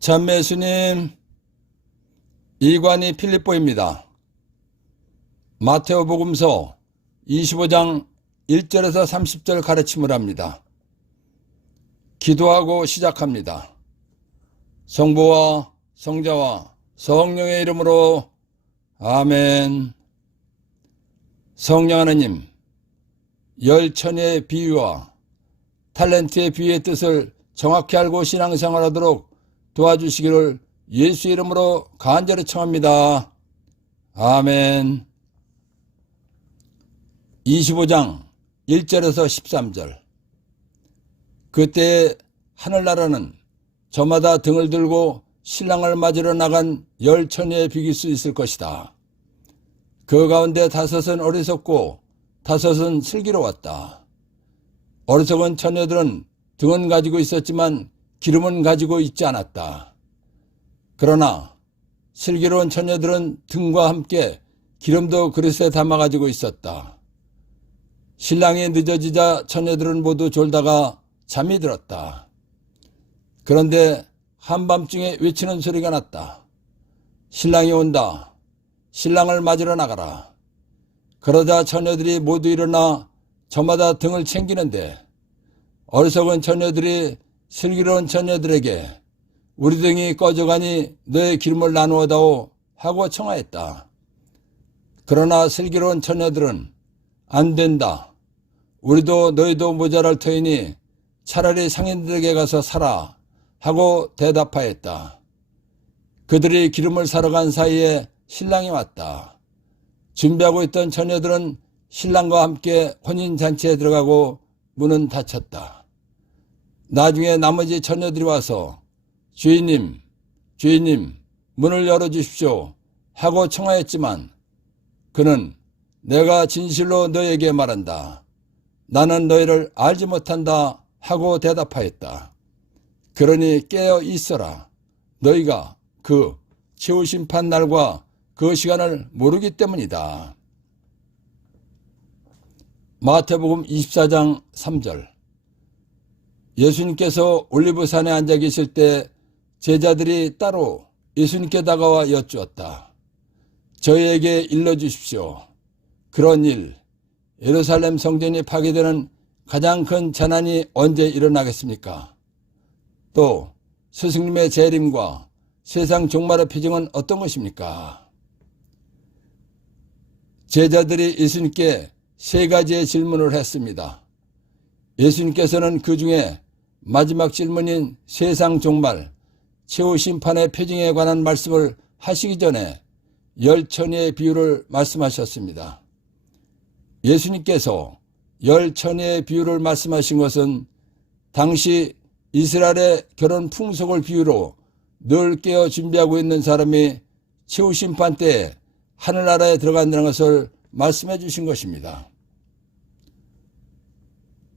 참매 예수님, 이관이 필립보입니다. 마테오복음서 25장 1절에서 30절 가르침을 합니다. 기도하고 시작합니다. 성부와 성자와 성령의 이름으로 아멘. 성령 하나님, 열천의 비유와 탤런트의 비유의 뜻을 정확히 알고 신앙생활하도록 도와주시기를 예수 이름으로 간절히 청합니다. 아멘. 25장 1절에서 13절. 그때 하늘나라는 저마다 등을 들고 신랑을 맞으러 나간 열처녀에 비길 수 있을 것이다. 그 가운데 다섯은 어리석고 다섯은 슬기로웠다. 어리석은 처녀들은 등은 가지고 있었지만 기름은 가지고 있지 않았다. 그러나 슬기로운 처녀들은 등과 함께 기름도 그릇에 담아 가지고 있었다. 신랑이 늦어지자 처녀들은 모두 졸다가 잠이 들었다. 그런데 한밤중에 외치는 소리가 났다. 신랑이 온다. 신랑을 맞으러 나가라. 그러자 처녀들이 모두 일어나 저마다 등을 챙기는데 어리석은 처녀들이 슬기로운 처녀들에게 우리 등이 꺼져가니 너의 기름을 나누어 다오 하고 청하였다. 그러나 슬기로운 처녀들은 안 된다. 우리도 너희도 모자랄 터이니 차라리 상인들에게 가서 사라 하고 대답하였다. 그들이 기름을 사러 간 사이에 신랑이 왔다. 준비하고 있던 처녀들은 신랑과 함께 혼인잔치에 들어가고 문은 닫혔다. 나중에 나머지 처녀들이 와서 주인님, 주인님, 문을 열어주십시오 하고 청하였지만 그는 내가 진실로 너에게 말한다. 나는 너희를 알지 못한다 하고 대답하였다. 그러니 깨어 있어라. 너희가 그 최후심판 날과 그 시간을 모르기 때문이다. 마태복음 24장 3절. 예수님께서 올리브산에 앉아 계실 때 제자들이 따로 예수님께 다가와 여쭈었다. 저희에게 일러주십시오. 그런 일, 예루살렘 성전이 파괴되는 가장 큰 재난이 언제 일어나겠습니까? 또 스승님의 재림과 세상 종말의 표징은 어떤 것입니까? 제자들이 예수님께 세 가지의 질문을 했습니다. 예수님께서는 그 중에 마지막 질문인 세상 종말, 최후 심판의 표징에 관한 말씀을 하시기 전에 열처녀의 비유를 말씀하셨습니다. 예수님께서 열처녀의 비유를 말씀하신 것은 당시 이스라엘의 결혼 풍속을 비유로 늘 깨어 준비하고 있는 사람이 최후 심판 때에 하늘나라에 들어간다는 것을 말씀해 주신 것입니다.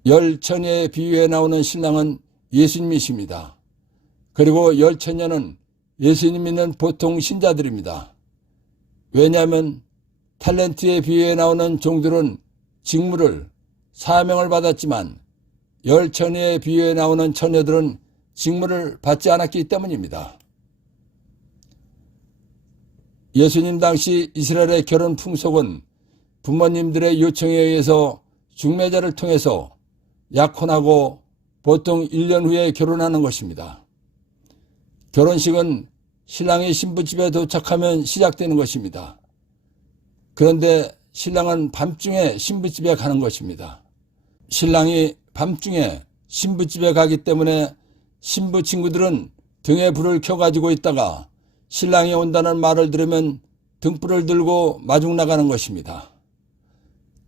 열처녀의 비유에 나오는 신랑은 예수님이십니다. 그리고 열처녀는 예수님 믿는 보통 신자들입니다. 왜냐하면 탤런트의 비유에 나오는 종들은 직무를, 사명을 받았지만 열처녀의 비유에 나오는 처녀들은 직무를 받지 않았기 때문입니다. 예수님 당시 이스라엘의 결혼 풍속은 부모님들의 요청에 의해서 중매자를 통해서 약혼하고 보통 1년 후에 결혼하는 것입니다. 결혼식은 신랑이 신부집에 도착하면 시작되는 것입니다. 그런데 신랑은 밤중에 신부집에 가는 것입니다. 신랑이 밤중에 신부집에 가기 때문에 신부 친구들은 등에 불을 켜가지고 있다가 신랑이 온다는 말을 들으면 등불을 들고 마중 나가는 것입니다.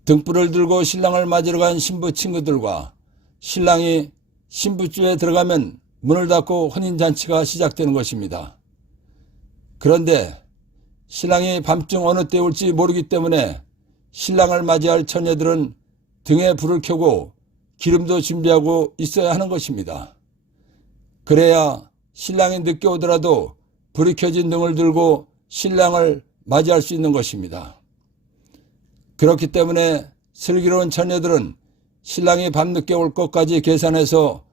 등불을 들고 신랑을 맞으러 간 신부 친구들과 신랑이 신부집에 들어가면 문을 닫고 혼인잔치가 시작되는 것입니다. 그런데 신랑이 밤중 어느 때 올지 모르기 때문에 신랑을 맞이할 처녀들은 등에 불을 켜고 기름도 준비하고 있어야 하는 것입니다. 그래야 신랑이 늦게 오더라도 불이 켜진 등을 들고 신랑을 맞이할 수 있는 것입니다. 그렇기 때문에 슬기로운 처녀들은 신랑이 밤늦게 올 것까지 계산해서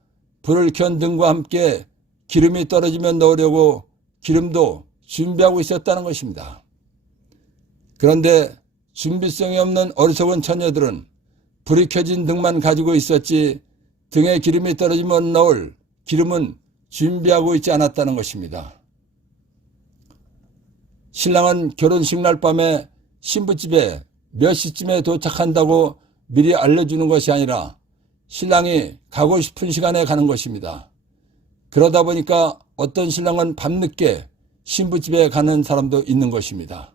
불을 켠 등과 함께 기름이 떨어지면 넣으려고 기름도 준비하고 있었다는 것입니다. 그런데 준비성이 없는 어리석은 처녀들은 불이 켜진 등만 가지고 있었지 등에 기름이 떨어지면 넣을 기름은 준비하고 있지 않았다는 것입니다. 신랑은 결혼식 날 밤에 신부집에 몇 시쯤에 도착한다고 미리 알려주는 것이 아니라 신랑이 가고 싶은 시간에 가는 것입니다. 그러다 보니까 어떤 신랑은 밤늦게 신부집에 가는 사람도 있는 것입니다.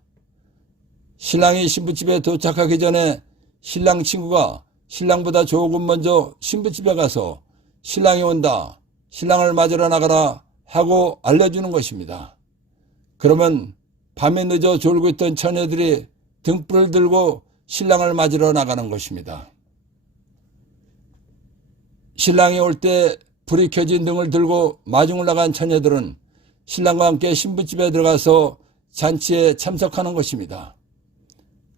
신랑이 신부집에 도착하기 전에 신랑 친구가 신랑보다 조금 먼저 신부집에 가서 신랑이 온다, 신랑을 맞으러 나가라 하고 알려주는 것입니다. 그러면 밤에 늦어 졸고 있던 처녀들이 등불을 들고 신랑을 맞으러 나가는 것입니다. 신랑이 올 때 불이 켜진 등을 들고 마중을 나간 처녀들은 신랑과 함께 신부집에 들어가서 잔치에 참석하는 것입니다.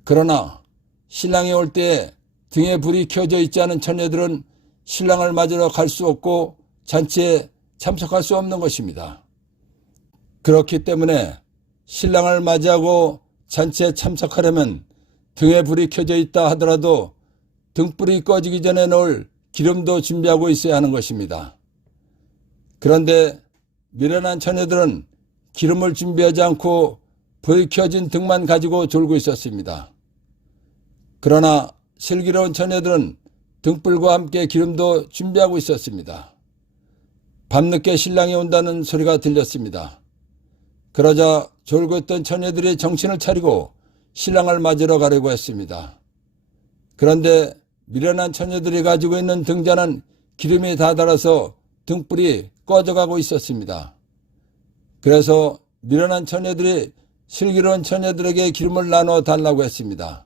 그러나 신랑이 올 때 등에 불이 켜져 있지 않은 처녀들은 신랑을 맞으러 갈 수 없고 잔치에 참석할 수 없는 것입니다. 그렇기 때문에 신랑을 맞이하고 잔치에 참석하려면 등에 불이 켜져 있다 하더라도 등불이 꺼지기 전에 넣을 기름도 준비하고 있어야 하는 것입니다. 그런데 미련한 처녀들은 기름을 준비하지 않고 불이 켜진 등만 가지고 졸고 있었습니다. 그러나 슬기로운 처녀들은 등불과 함께 기름도 준비하고 있었습니다. 밤늦게 신랑이 온다는 소리가 들렸습니다. 그러자 졸고 있던 처녀들이 정신을 차리고 신랑을 맞으러 가려고 했습니다. 그런데 미련한 처녀들이 가지고 있는 등잔은 기름이 다 닳아서 등불이 꺼져가고 있었습니다. 그래서 미련한 처녀들이 슬기로운 처녀들에게 기름을 나눠 달라고 했습니다.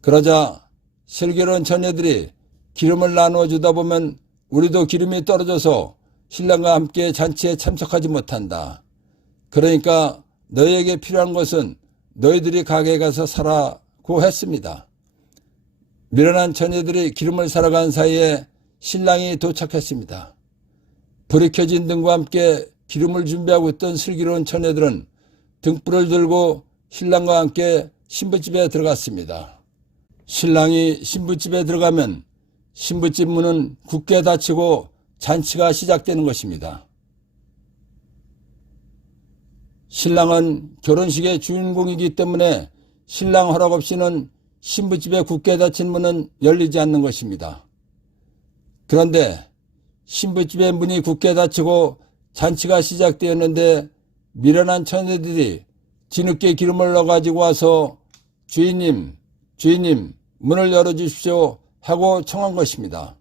그러자 슬기로운 처녀들이 기름을 나누어 주다 보면 우리도 기름이 떨어져서 신랑과 함께 잔치에 참석하지 못한다. 그러니까 너희에게 필요한 것은 너희들이 가게에 가서 사라고 했습니다. 미련한 처녀들이 기름을 사러 간 사이에 신랑이 도착했습니다. 불이 켜진 등과 함께 기름을 준비하고 있던 슬기로운 처녀들은 등불을 들고 신랑과 함께 신부집에 들어갔습니다. 신랑이 신부집에 들어가면 신부집 문은 굳게 닫히고 잔치가 시작되는 것입니다. 신랑은 결혼식의 주인공이기 때문에 신랑 허락 없이는 신부집에 굳게 닫힌 문은 열리지 않는 것입니다. 그런데 신부집의 문이 굳게 닫히고 잔치가 시작되었는데 미련한 처녀들이 뒤늦게 기름을 넣어가지고 와서 주인님 문을 열어주십시오 하고 청한 것입니다.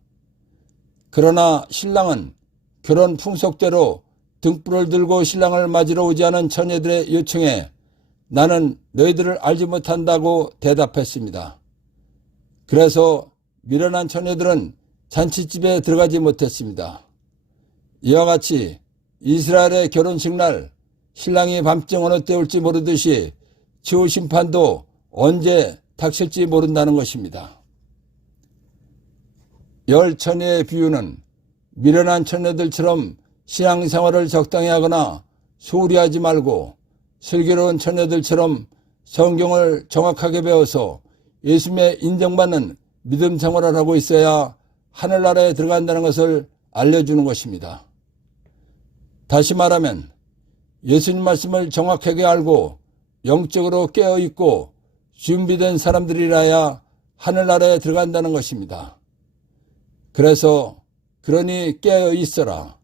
그러나 신랑은 결혼 풍속대로 등불을 들고 신랑을 맞으러 오지 않은 처녀들의 요청에 나는 너희들을 알지 못한다고 대답했습니다. 그래서 미련한 처녀들은 잔치집에 들어가지 못했습니다. 이와 같이 이스라엘의 결혼식 날 신랑이 밤중 어느 때 올지 모르듯이 최후 심판도 언제 닥칠지 모른다는 것입니다. 열 처녀의 비유는 미련한 처녀들처럼 신앙생활을 적당히 하거나 소홀히 하지 말고 슬기로운 처녀들처럼 성경을 정확하게 배워서 예수님의 인정받는 믿음 생활을 하고 있어야 하늘나라에 들어간다는 것을 알려주는 것입니다. 다시 말하면 예수님 말씀을 정확하게 알고 영적으로 깨어있고 준비된 사람들이라야 하늘나라에 들어간다는 것입니다. 그래서 그러니 깨어있어라.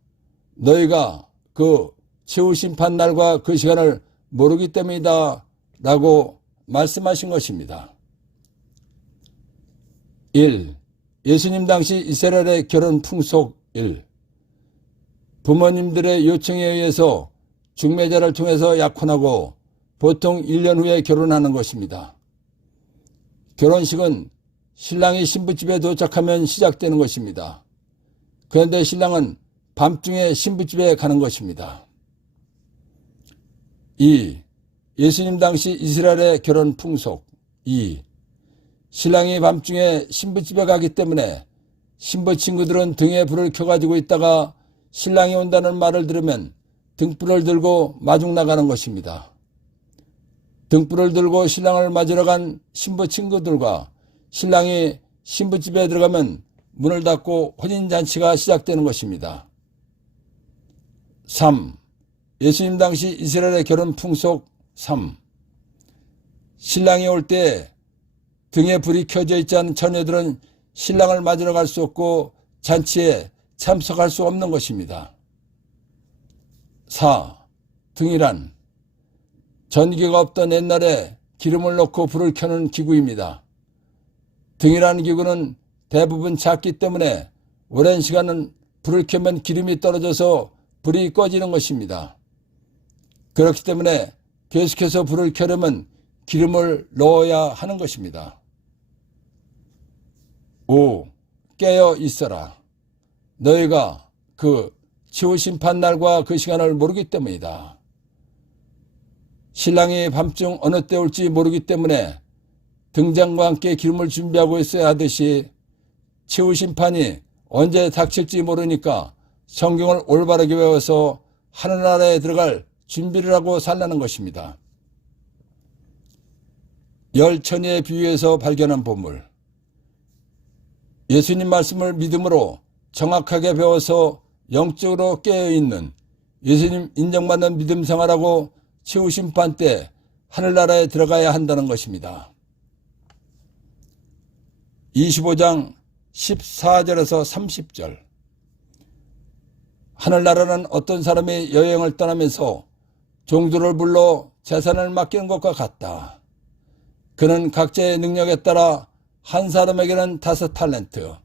너희가 그 최후 심판 날과 그 시간을 모르기 때문이다 라고 말씀하신 것입니다. 1. 예수님 당시 이스라엘의 결혼 풍속 1. 부모님들의 요청에 의해서 중매자를 통해서 약혼하고 보통 1년 후에 결혼하는 것입니다. 결혼식은 신랑이 신부집에 도착하면 시작되는 것입니다. 그런데 신랑은 밤중에 신부집에 가는 것입니다. 2. 예수님 당시 이스라엘의 결혼 풍속 2. 신랑이 밤중에 신부집에 가기 때문에 신부 친구들은 등에 불을 켜가지고 있다가 신랑이 온다는 말을 들으면 등불을 들고 마중 나가는 것입니다. 등불을 들고 신랑을 맞으러 간 신부 친구들과 신랑이 신부집에 들어가면 문을 닫고 혼인잔치가 시작되는 것입니다. 3. 예수님 당시 이스라엘의 결혼 풍속 3. 신랑이 올 때 등에 불이 켜져 있지 않은 처녀들은 신랑을 맞으러 갈 수 없고 잔치에 참석할 수 없는 것입니다. 4. 등이란 전기가 없던 옛날에 기름을 넣고 불을 켜는 기구입니다. 등이라는 기구는 대부분 작기 때문에 오랜 시간은 불을 켜면 기름이 떨어져서 불이 꺼지는 것입니다. 그렇기 때문에 계속해서 불을 켜려면 기름을 넣어야 하는 것입니다. 5. 깨어 있어라. 너희가 그 치우심판 날과 그 시간을 모르기 때문이다. 신랑이 밤중 어느 때 올지 모르기 때문에 등잔과 함께 기름을 준비하고 있어야 하듯이 치우심판이 언제 닥칠지 모르니까 성경을 올바르게 외워서 하늘나라에 들어갈 준비를 하고 살라는 것입니다. 열 처녀의 비유에서 발견한 보물. 예수님 말씀을 믿음으로 정확하게 배워서 영적으로 깨어있는 예수님 인정받는 믿음 생활하고 치우심판 때 하늘나라에 들어가야 한다는 것입니다. 25장 14절에서 30절. 하늘나라는 어떤 사람이 여행을 떠나면서 종들을 불러 재산을 맡기는 것과 같다. 그는 각자의 능력에 따라 한 사람에게는 5달란트,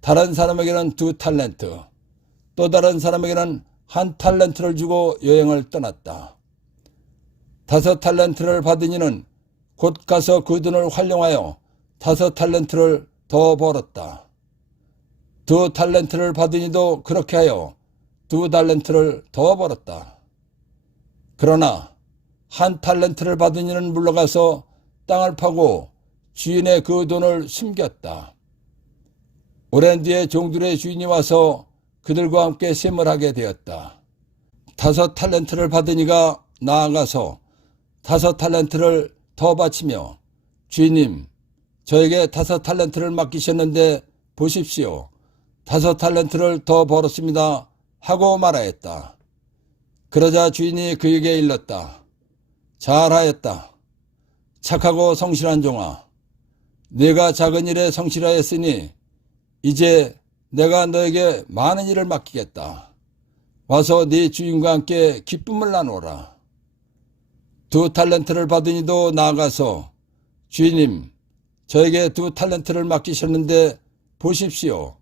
다른 사람에게는 2달란트, 또 다른 사람에게는 1달란트를 주고 여행을 떠났다. 5달란트를 받은 이는 곧 가서 그 돈을 활용하여 5달란트를 더 벌었다. 2달란트를 받은 이도 그렇게 하여 2달란트를 더 벌었다. 그러나 1달란트를 받은 이는 물러가서 땅을 파고 주인의 그 돈을 숨겼다. 오랜 뒤에 종들의 주인이 와서 그들과 함께 셈을 하게 되었다. 5달란트를 받은 이가 나아가서 5달란트를 더 바치며 주인님, 저에게 5달란트를 맡기셨는데 보십시오. 5달란트를 더 벌었습니다. 하고 말하였다. 그러자 주인이 그에게 일렀다. 잘하였다. 착하고 성실한 종아. 네가 작은 일에 성실하였으니 이제 내가 너에게 많은 일을 맡기겠다. 와서 네 주인과 함께 기쁨을 나누어라. 2달란트를 받은 이도 나아가서 주인님, 저에게 2달란트를 맡기셨는데 보십시오.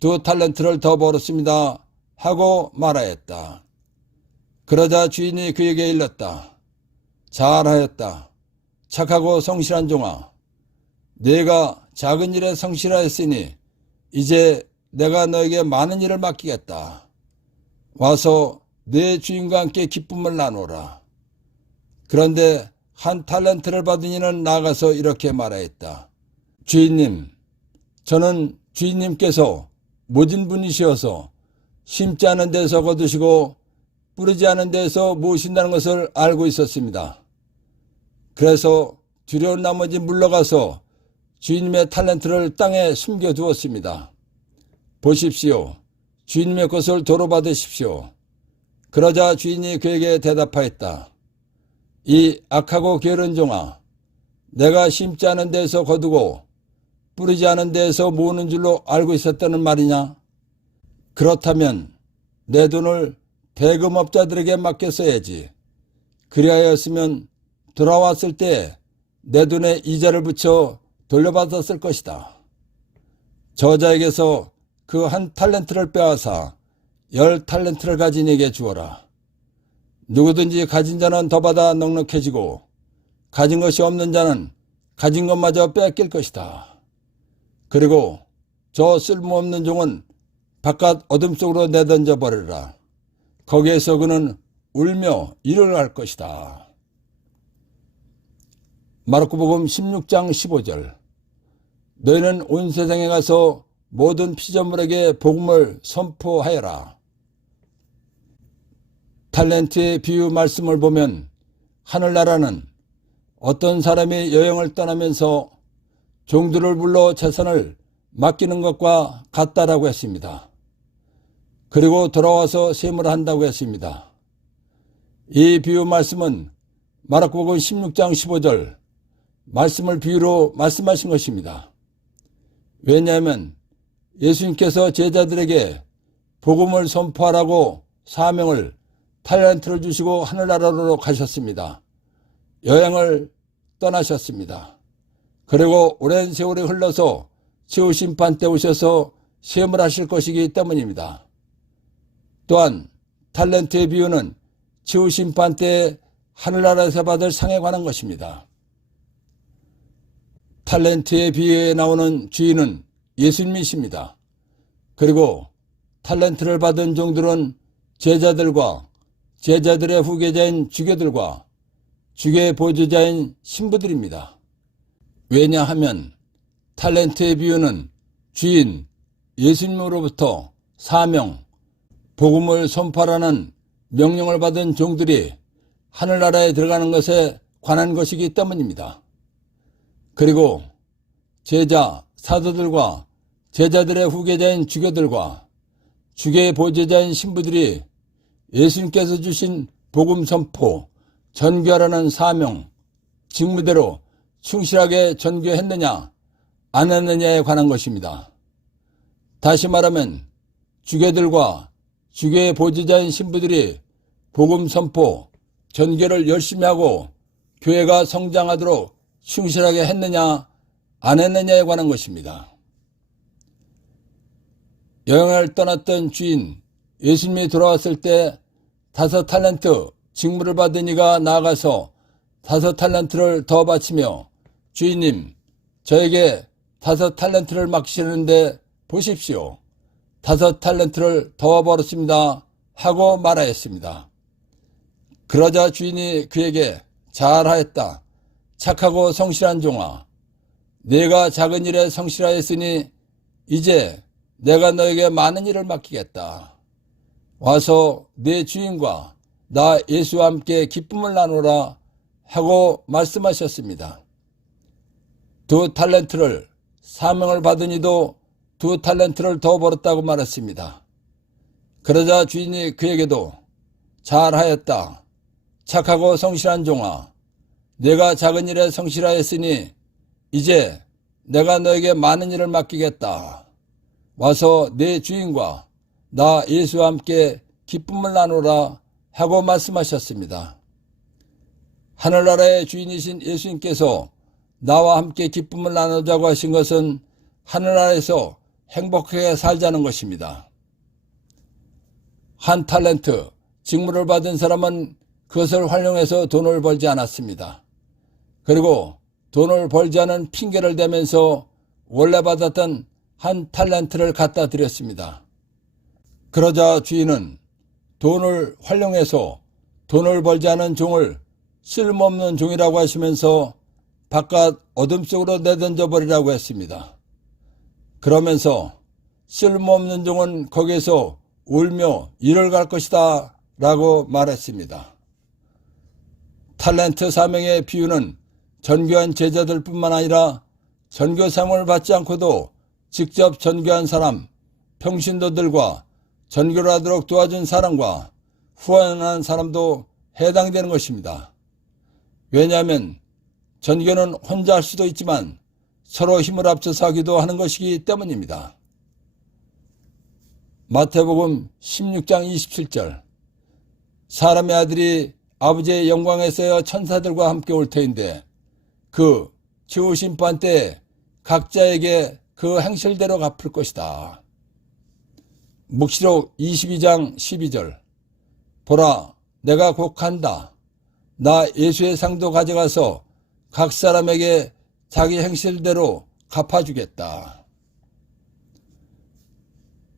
2달란트를 더 벌었습니다. 하고 말하였다. 그러자 주인이 그에게 일렀다. 잘하였다. 착하고 성실한 종아. 네가 작은 일에 성실하였으니 이제 내가 너에게 많은 일을 맡기겠다. 와서 네 주인과 함께 기쁨을 나누라. 그런데 1달란트를 받은 이는 나가서 이렇게 말하였다. 주인님, 저는 주인님께서 모진 분이시어서 심지 않은 데서 거두시고 뿌리지 않은 데서 모으신다는 것을 알고 있었습니다. 그래서 두려운 나머지 물러가서 주인님의 달란트를 땅에 숨겨두었습니다. 보십시오. 주인님의 것을 도로 받으십시오. 그러자 주인이 그에게 대답하였다. 이 악하고 게으른 종아, 내가 심지 않은 데서 거두고 뿌리지 않은 데서 모으는 줄로 알고 있었다는 말이냐? 그렇다면 내 돈을 대금업자들에게 맡겼어야지. 그리하였으면 돌아왔을 때 내 돈에 이자를 붙여 돌려받았을 것이다. 저자에게서 그 1달란트를 빼앗아 10달란트를 가진 이에게 주어라. 누구든지 가진 자는 더 받아 넉넉해지고 가진 것이 없는 자는 가진 것마저 뺏길 것이다. 그리고 저 쓸모없는 종은 바깥 어둠 속으로 내던져 버리라. 거기에서 그는 울며 일어날 것이다. 마르코복음 16장 15절. 너희는 온 세상에 가서 모든 피조물에게 복음을 선포하여라. 탈렌트의 비유 말씀을 보면 하늘나라는 어떤 사람이 여행을 떠나면서 종들을 불러 재산을 맡기는 것과 같다라고 했습니다. 그리고 돌아와서 세무를 한다고 했습니다. 이 비유 말씀은 마르코복음 16장 15절 말씀을 비유로 말씀하신 것입니다. 왜냐하면 예수님께서 제자들에게 복음을 선포하라고 사명을 탈렌트를 주시고 하늘나라로 가셨습니다. 여행을 떠나셨습니다. 그리고 오랜 세월이 흘러서 최후심판 때 오셔서 시험을 하실 것이기 때문입니다. 또한 탈렌트의 비유는 최후심판 때 하늘나라에서 받을 상에 관한 것입니다. 탈렌트의 비유에 나오는 주인은 예수님이십니다. 그리고 탈렌트를 받은 종들은 제자들과 제자들의 후계자인 주교들과 주교의 보조자인 신부들입니다. 왜냐하면 탈렌트의 비유는 주인 예수님으로부터 사명, 복음을 선포하라는 명령을 받은 종들이 하늘나라에 들어가는 것에 관한 것이기 때문입니다. 그리고 제자, 사도들과 제자들의 후계자인 주교들과 주교의 보조자인 신부들이 예수님께서 주신 복음 선포, 전교하라는 사명, 직무대로 충실하게 전교했느냐 안 했느냐에 관한 것입니다. 다시 말하면 주교들과 주교의 보조자인 신부들이 복음 선포, 전교를 열심히 하고 교회가 성장하도록 충실하게 했느냐 안 했느냐에 관한 것입니다. 여행을 떠났던 주인 예수님이 돌아왔을 때 5 탈렌트 직무를 받은 이가 나아가서 5 탈렌트를 더 바치며 주인님 저에게 5 탈렌트를 맡기시는데 보십시오. 5 탈렌트를 더 벌었습니다 하고 말하였습니다. 그러자 주인이 그에게 잘하였다. 착하고 성실한 종아. 내가 작은 일에 성실하였으니 이제 내가 너에게 많은 일을 맡기겠다. 와서 내 주인과 나 예수와 함께 기쁨을 나누라 하고 말씀하셨습니다. 2 탈렌트를 사명을 받은 이도 2 탈렌트를 더 벌었다고 말했습니다. 그러자 주인이 그에게도 잘하였다. 착하고 성실한 종아. 내가 작은 일에 성실하였으니 이제 내가 너에게 많은 일을 맡기겠다. 와서 내 주인과 나 예수와 함께 기쁨을 나누라 하고 말씀하셨습니다. 하늘나라의 주인이신 예수님께서 나와 함께 기쁨을 나누자고 하신 것은 하늘나라에서 행복하게 살자는 것입니다. 1 탈렌트 직무를 받은 사람은 그것을 활용해서 돈을 벌지 않았습니다. 그리고 돈을 벌지 않은 핑계를 대면서 원래 받았던 1 탈렌트를 갖다 드렸습니다. 그러자 주인은 돈을 활용해서 돈을 벌지 않은 종을 쓸모없는 종이라고 하시면서 바깥 어둠 속으로 내던져 버리라고 했습니다. 그러면서 쓸모없는 종은 거기에서 울며 이를 갈 것이다 라고 말했습니다. 탈렌트 사명의 비유는 전교한 제자들 뿐만 아니라 전교 사명을 받지 않고도 직접 전교한 사람, 평신도들과 전교를 하도록 도와준 사람과 후원한 사람도 해당되는 것입니다. 왜냐하면 전교는 혼자 할 수도 있지만 서로 힘을 합쳐서 하기도 하는 것이기 때문입니다. 마태복음 16장 27절 사람의 아들이 아버지의 영광에서여 천사들과 함께 올 터인데 그 최후심판 때에 각자에게 그 행실대로 갚을 것이다. 묵시록 22장 12절 보라 내가 곧 간다. 나 예수의 상도 가져가서 각 사람에게 자기 행실대로 갚아주겠다.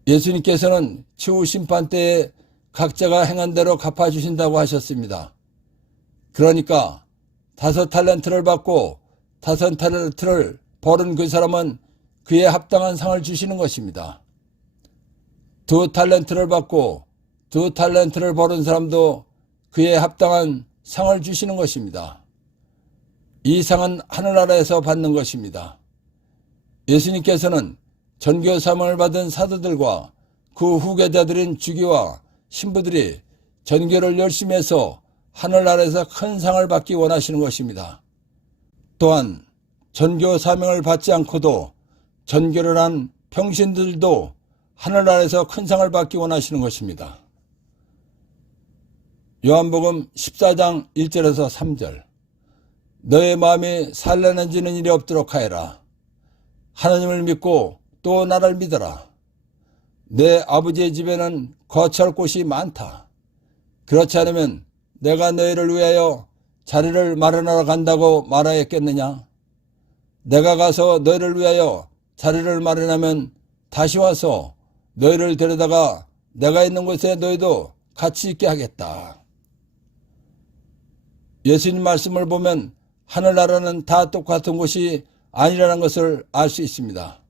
예수님께서는 최후심판 때에 각자가 행한 대로 갚아주신다고 하셨습니다. 그러니까 5 탈렌트를 받고 5 탈렌트를 벌은 그 사람은 그에 합당한 상을 주시는 것입니다. 2 탈렌트를 받고 2 탈렌트를 벌은 사람도 그에 합당한 상을 주시는 것입니다. 이 상은 하늘나라에서 받는 것입니다. 예수님께서는 전교 사명을 받은 사도들과 그 후계자들인 주교와 신부들이 전교를 열심히 해서 하늘나라에서 큰 상을 받기 원하시는 것입니다. 또한 전교 사명을 받지 않고도 전교를 한 평신들도 하늘나라에서 큰 상을 받기 원하시는 것입니다. 요한복음 14장 1절에서 3절. 너의 마음이 산란해지는 일이 없도록 하여라. 하나님을 믿고 또 나를 믿어라. 내 아버지의 집에는 거처할 곳이 많다. 그렇지 않으면 내가 너희를 위하여 자리를 마련하러 간다고 말하였겠느냐? 내가 가서 너희를 위하여 자리를 마련하면 다시 와서 너희를 데려다가 내가 있는 곳에 너희도 같이 있게 하겠다. 예수님 말씀을 보면 하늘나라는 다 똑같은 곳이 아니라는 것을 알 수 있습니다.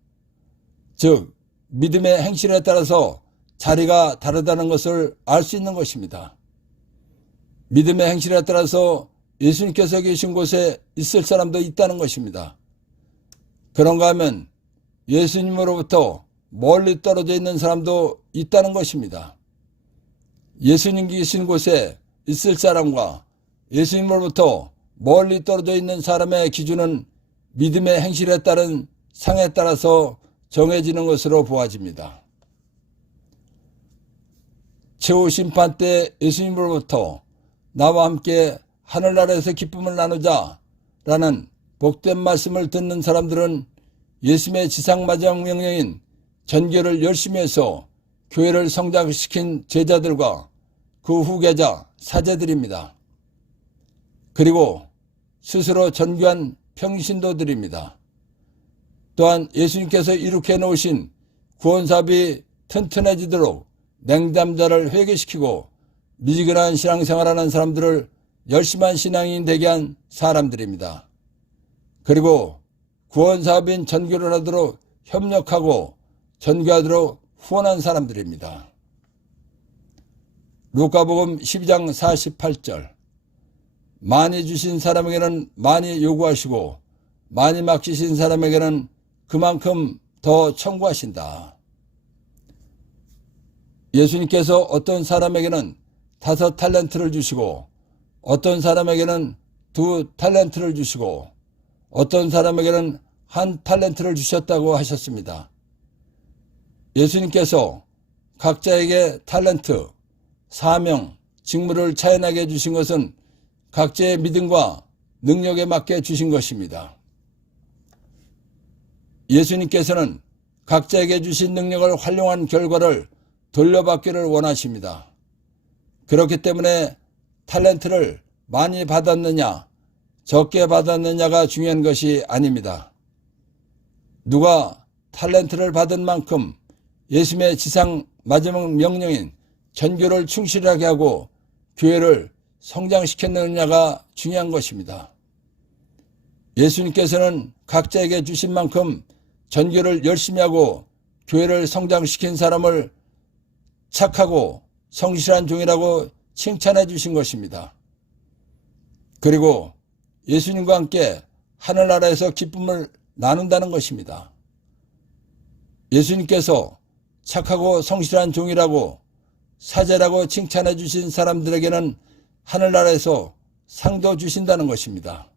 즉 믿음의 행실에 따라서 자리가 다르다는 것을 알 수 있는 것입니다. 믿음의 행실에 따라서 예수님께서 계신 곳에 있을 사람도 있다는 것입니다. 그런가 하면 예수님으로부터 멀리 떨어져 있는 사람도 있다는 것입니다. 예수님 계신 곳에 있을 사람과 예수님으로부터 멀리 떨어져 있는 사람의 기준은 믿음의 행실에 따른 상에 따라서 정해지는 것으로 보아집니다. 최후 심판 때 예수님으로부터 나와 함께 하늘나라에서 기쁨을 나누자 라는 복된 말씀을 듣는 사람들은 예수님의 지상 마지막 명령인 전교를 열심히 해서 교회를 성장시킨 제자들과 그 후계자 사제들입니다. 그리고 스스로 전교한 평신도들입니다. 또한 예수님께서 이룩해 놓으신 구원사업이 튼튼해지도록 냉담자를 회개시키고 미지근한 신앙생활하는 사람들을 열심한 신앙인 되게 한 사람들입니다. 그리고 구원사업인 전교를 하도록 협력하고 전교하도록 후원한 사람들입니다. 루카복음 12장 48절. 많이 주신 사람에게는 많이 요구하시고 많이 맡기신 사람에게는 그만큼 더 청구하신다. 예수님께서 어떤 사람에게는 5 달란트를 주시고 어떤 사람에게는 2 달란트를 주시고 어떤 사람에게는 1 달란트를 주셨다고 하셨습니다. 예수님께서 각자에게 달란트, 사명, 직무를 차연하게 주신 것은 각자의 믿음과 능력에 맞게 주신 것입니다. 예수님께서는 각자에게 주신 능력을 활용한 결과를 돌려받기를 원하십니다. 그렇기 때문에 탤런트를 많이 받았느냐 적게 받았느냐가 중요한 것이 아닙니다. 누가 탤런트를 받은 만큼 예수님의 지상 마지막 명령인 전교를 충실하게 하고 교회를 성장시켰느냐가 중요한 것입니다. 예수님께서는 각자에게 주신 만큼 전교를 열심히 하고 교회를 성장시킨 사람을 착하고 성실한 종이라고 칭찬해 주신 것입니다. 그리고 예수님과 함께 하늘나라에서 기쁨을 나눈다는 것입니다. 예수님께서 착하고 성실한 종이라고 사제라고 칭찬해 주신 사람들에게는 하늘나라에서 상도 주신다는 것입니다.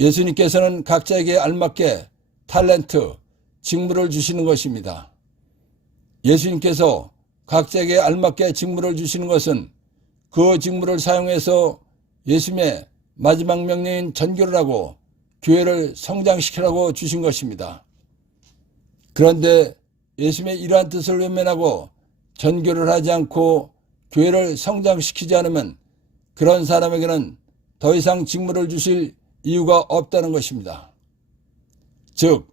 예수님께서는 각자에게 알맞게 탤런트, 직무를 주시는 것입니다. 예수님께서 각자에게 알맞게 직무를 주시는 것은 그 직무를 사용해서 예수님의 마지막 명령인 전교를 하고 교회를 성장시키라고 주신 것입니다. 그런데 예수님의 이러한 뜻을 외면하고 전교를 하지 않고 교회를 성장시키지 않으면 그런 사람에게는 더 이상 직무를 주실 이유가 없다는 것입니다. 즉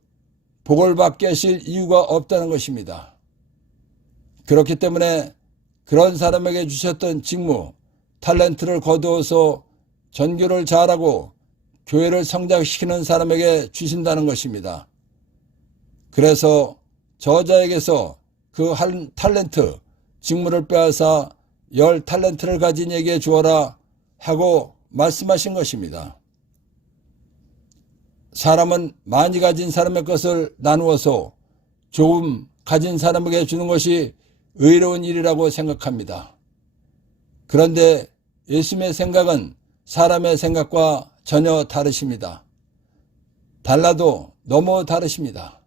복을 받게 하실 이유가 없다는 것입니다. 그렇기 때문에 그런 사람에게 주셨던 직무, 탤런트를 거두어서 전교를 잘하고 교회를 성장시키는 사람에게 주신다는 것입니다. 그래서 저자에게서 그 한 탤런트, 직무를 빼앗아 10달란트를 가진 이에게 주어라 하고 말씀하신 것입니다. 사람은 많이 가진 사람의 것을 나누어서 조금 가진 사람에게 주는 것이 의로운 일이라고 생각합니다. 그런데 예수님의 생각은 사람의 생각과 전혀 다르십니다. 달라도 너무 다르십니다.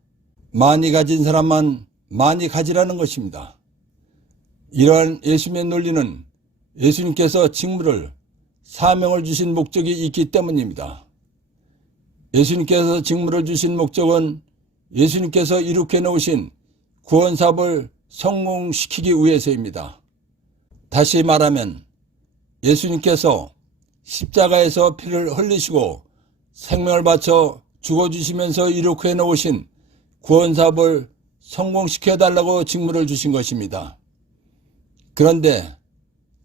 많이 가진 사람만 많이 가지라는 것입니다. 이러한 예수님의 논리는 예수님께서 직무를, 사명을 주신 목적이 있기 때문입니다. 예수님께서 직무를 주신 목적은 예수님께서 이룩해 놓으신 구원사업을 성공시키기 위해서입니다. 다시 말하면 예수님께서 십자가에서 피를 흘리시고 생명을 바쳐 죽어주시면서 이룩해 놓으신 구원사업을 성공시켜달라고 직무를 주신 것입니다. 그런데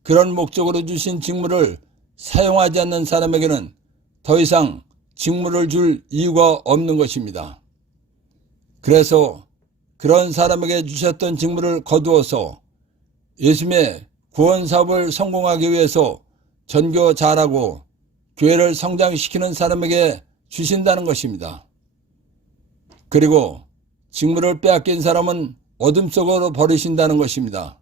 그런 목적으로 주신 직무를 사용하지 않는 사람에게는 더 이상 직무를 줄 이유가 없는 것입니다. 그래서 그런 사람에게 주셨던 직무를 거두어서 예수님의 구원사업을 성공하기 위해서 전교 잘하고 교회를 성장시키는 사람에게 주신다는 것입니다. 그리고 직무를 빼앗긴 사람은 어둠 속으로 버리신다는 것입니다.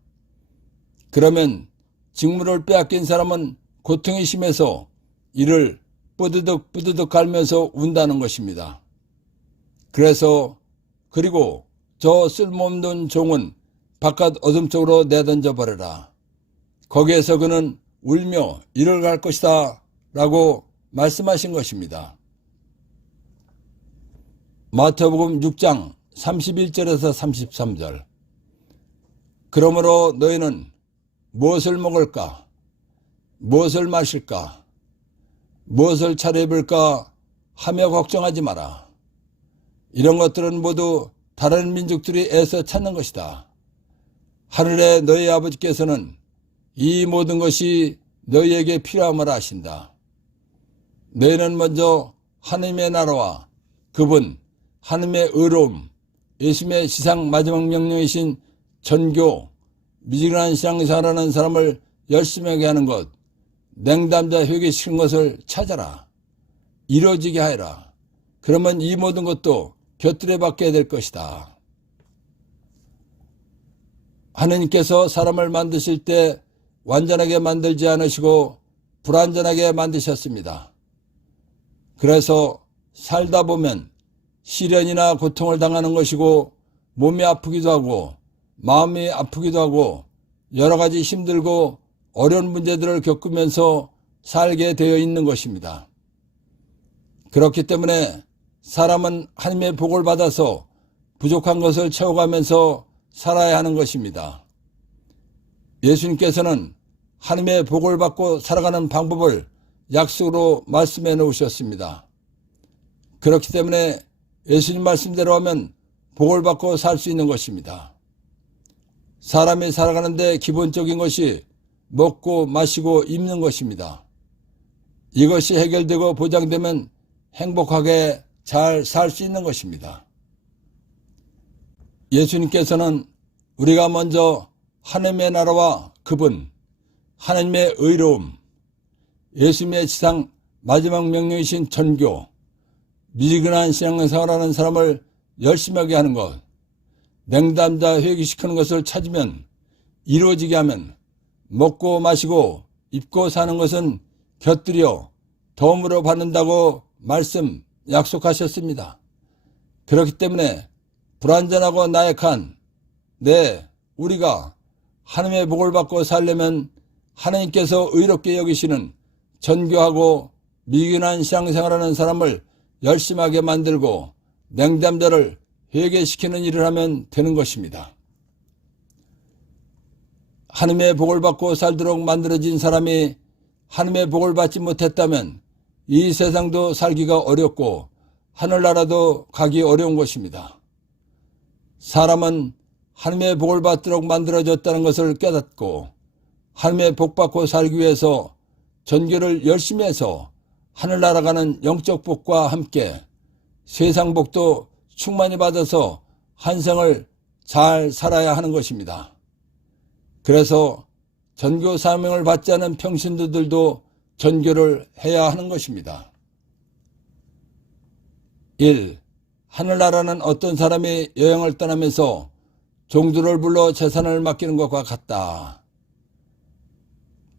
그러면 직무를 빼앗긴 사람은 고통이 심해서 이를 뿌드득 뿌드득 갈면서 운다는 것입니다. 그리고 저 쓸모없는 종은 바깥 어둠 속으로 내던져 버려라. 거기에서 그는 울며 이를 갈 것이다 라고 말씀하신 것입니다. 마태복음 6장 31절에서 33절. 그러므로 너희는 무엇을 먹을까? 무엇을 마실까? 무엇을 차려입을까? 하며 걱정하지 마라. 이런 것들은 모두 다른 민족들이 애써 찾는 것이다. 하늘의 너희 아버지께서는 이 모든 것이 너희에게 필요함을 아신다. 너희는 먼저 하나님의 나라와 그분, 하나님의 의로움, 예수님의 지상 마지막 명령이신 전교, 미지근한 신앙생활하는 사람을 열심히 하게 하는 것, 냉담자 회개시킨 것을 찾아라. 이루어지게 하여라. 그러면 이 모든 것도 곁들여 받게 될 것이다. 하느님께서 사람을 만드실 때 완전하게 만들지 않으시고 불완전하게 만드셨습니다. 그래서 살다 보면 시련이나 고통을 당하는 것이고 몸이 아프기도 하고 마음이 아프기도 하고 여러 가지 힘들고 어려운 문제들을 겪으면서 살게 되어 있는 것입니다. 그렇기 때문에 사람은 하나님의 복을 받아서 부족한 것을 채워가면서 살아야 하는 것입니다. 예수님께서는 하나님의 복을 받고 살아가는 방법을 약속으로 말씀해 놓으셨습니다. 그렇기 때문에 예수님 말씀대로 하면 복을 받고 살 수 있는 것입니다. 사람이 살아가는데 기본적인 것이 먹고 마시고 입는 것입니다. 이것이 해결되고 보장되면 행복하게 잘 살 수 있는 것입니다. 예수님께서는 우리가 먼저 하나님의 나라와 그분, 하나님의 의로움, 예수님의 지상 마지막 명령이신 전교, 미지근한 신앙생활하는 사람을 열심히 하게 하는 것, 냉담자 회개시키는 것을 찾으면 이루어지게 하면 먹고 마시고 입고 사는 것은 곁들여 덤으로 받는다고 말씀 약속하셨습니다. 그렇기 때문에 불완전하고 나약한 우리가 하나님의 복을 받고 살려면 하나님께서 의롭게 여기시는 전교하고 미근한 신앙생활하는 사람을 열심하게 만들고 냉담자를 회개시키는 일을 하면 되는 것입니다. 하나님의 복을 받고 살도록 만들어진 사람이 하나님의 복을 받지 못했다면 이 세상도 살기가 어렵고 하늘나라도 가기 어려운 것입니다. 사람은 하나님의 복을 받도록 만들어졌다는 것을 깨닫고 하나님의 복 받고 살기 위해서 전교를 열심히 해서 하늘나라 가는 영적 복과 함께 세상 복도 충만히 받아서 한 생을 잘 살아야 하는 것입니다. 그래서 전교 사명을 받지 않은 평신도들도 전교를 해야 하는 것입니다. 1. 하늘나라는 어떤 사람이 여행을 떠나면서 종들을 불러 재산을 맡기는 것과 같다.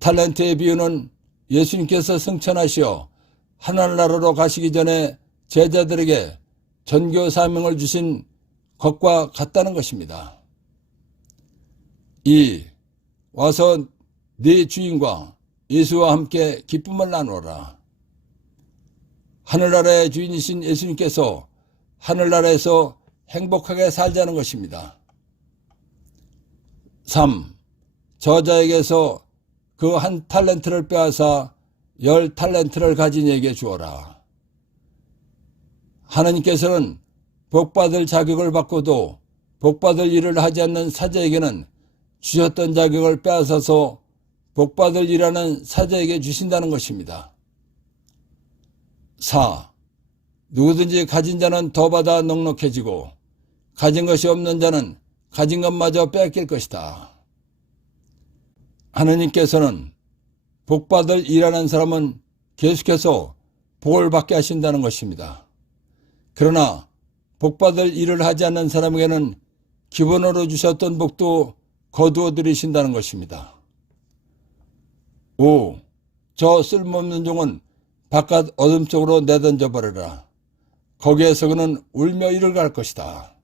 탤런트의 비유는 예수님께서 승천하시어 하늘나라로 가시기 전에 제자들에게 전교 사명을 주신 것과 같다는 것입니다. 2. 와서 네 주인과 예수와 함께 기쁨을 나누어라. 하늘나라의 주인이신 예수님께서 하늘나라에서 행복하게 살자는 것입니다. 3. 저자에게서 그 한 탤런트를 빼앗아 10탤런트를 가진 이에게 주어라. 하나님께서는 복받을 자격을 받고도 복받을 일을 하지 않는 사자에게는 주셨던 자격을 빼앗아서 복받을 일하는 사자에게 주신다는 것입니다. 4. 누구든지 가진 자는 더 받아 넉넉해지고 가진 것이 없는 자는 가진 것마저 뺏길 것이다. 하느님께서는 복받을 일하는 사람은 계속해서 복을 받게 하신다는 것입니다. 그러나 복받을 일을 하지 않는 사람에게는 기본으로 주셨던 복도 거두어 들이신다는 것입니다. 5. 저 쓸모없는 종은 바깥 어둠 쪽으로 내던져 버려라. 거기에서 그는 울며 이를 갈 것이다.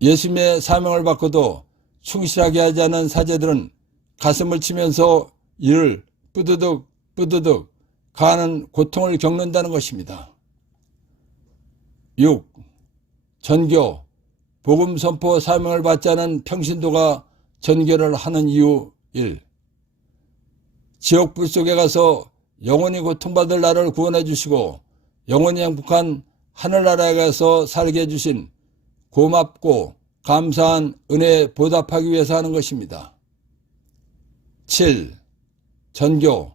예수님의 사명을 받고도 충실하게 하지 않은 사제들은 가슴을 치면서 이를 뿌드득 뿌드득 가하는 고통을 겪는다는 것입니다. 6. 전교, 복음 선포 사명을 받지 않은 평신도가 전교를 하는 이유 1. 지옥불 속에 가서 영원히 고통받을 나를 구원해 주시고 영원히 행복한 하늘나라에 가서 살게 해주신 고맙고 감사한 은혜에 보답하기 위해서 하는 것입니다. 7. 전교,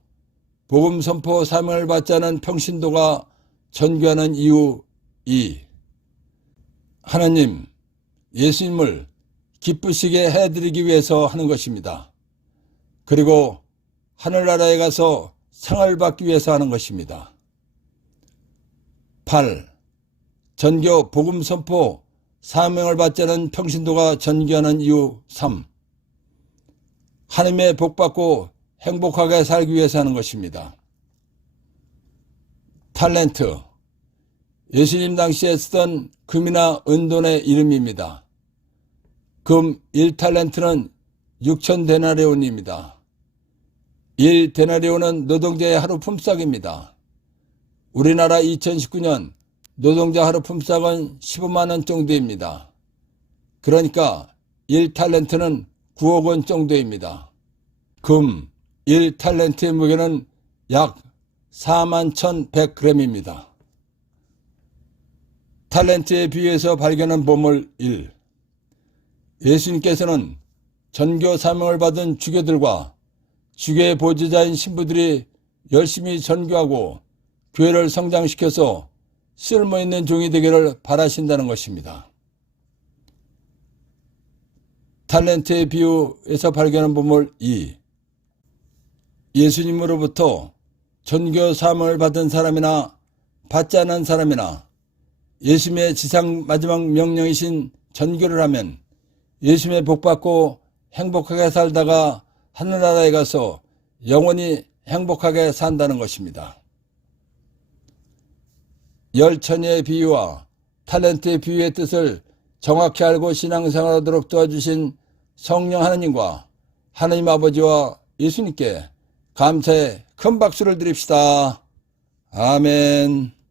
복음 선포 사명을 받지 않은 평신도가 전교하는 이유 2. 하나님, 예수님을 기쁘시게 해드리기 위해서 하는 것입니다. 그리고 하늘나라에 가서 상을 받기 위해서 하는 것입니다. 8. 전교, 복음 선포 사명을 받지 않은 평신도가 전교하는 이유 3. 하나님의 복받고 행복하게 살기 위해서 하는 것입니다. 탤런트, 예수님 당시에 쓰던 금이나 은돈의 이름입니다. 금 1탤런트는 6,000데나리온입니다. 1데나리온은 노동자의 하루 품삯입니다. 우리나라 2019년 노동자 하루 품삯은 15만원 정도입니다. 그러니까 1탤런트는 9억 원 정도입니다. 금 1탤런트의 무게는 약 41,100g입니다. 탤런트에 비유해서 발견한 보물 1. 예수님께서는 전교 사명을 받은 주교들과 주교의 보좌자인 신부들이 열심히 전교하고 교회를 성장시켜서 쓸모있는 종이 되기를 바라신다는 것입니다. 탤런트의 비유에서 발견한 보물 2. 예수님으로부터 전교 사명을 받은 사람이나 받지 않은 사람이나 예수님의 지상 마지막 명령이신 전교를 하면 예수님의 복받고 행복하게 살다가 하늘나라에 가서 영원히 행복하게 산다는 것입니다. 열처녀의 비유와 탤런트의 비유의 뜻을 정확히 알고 신앙생활하도록 도와주신 성령 하나님과 하나님 아버지와 예수님께 감사의 큰 박수를 드립시다. 아멘.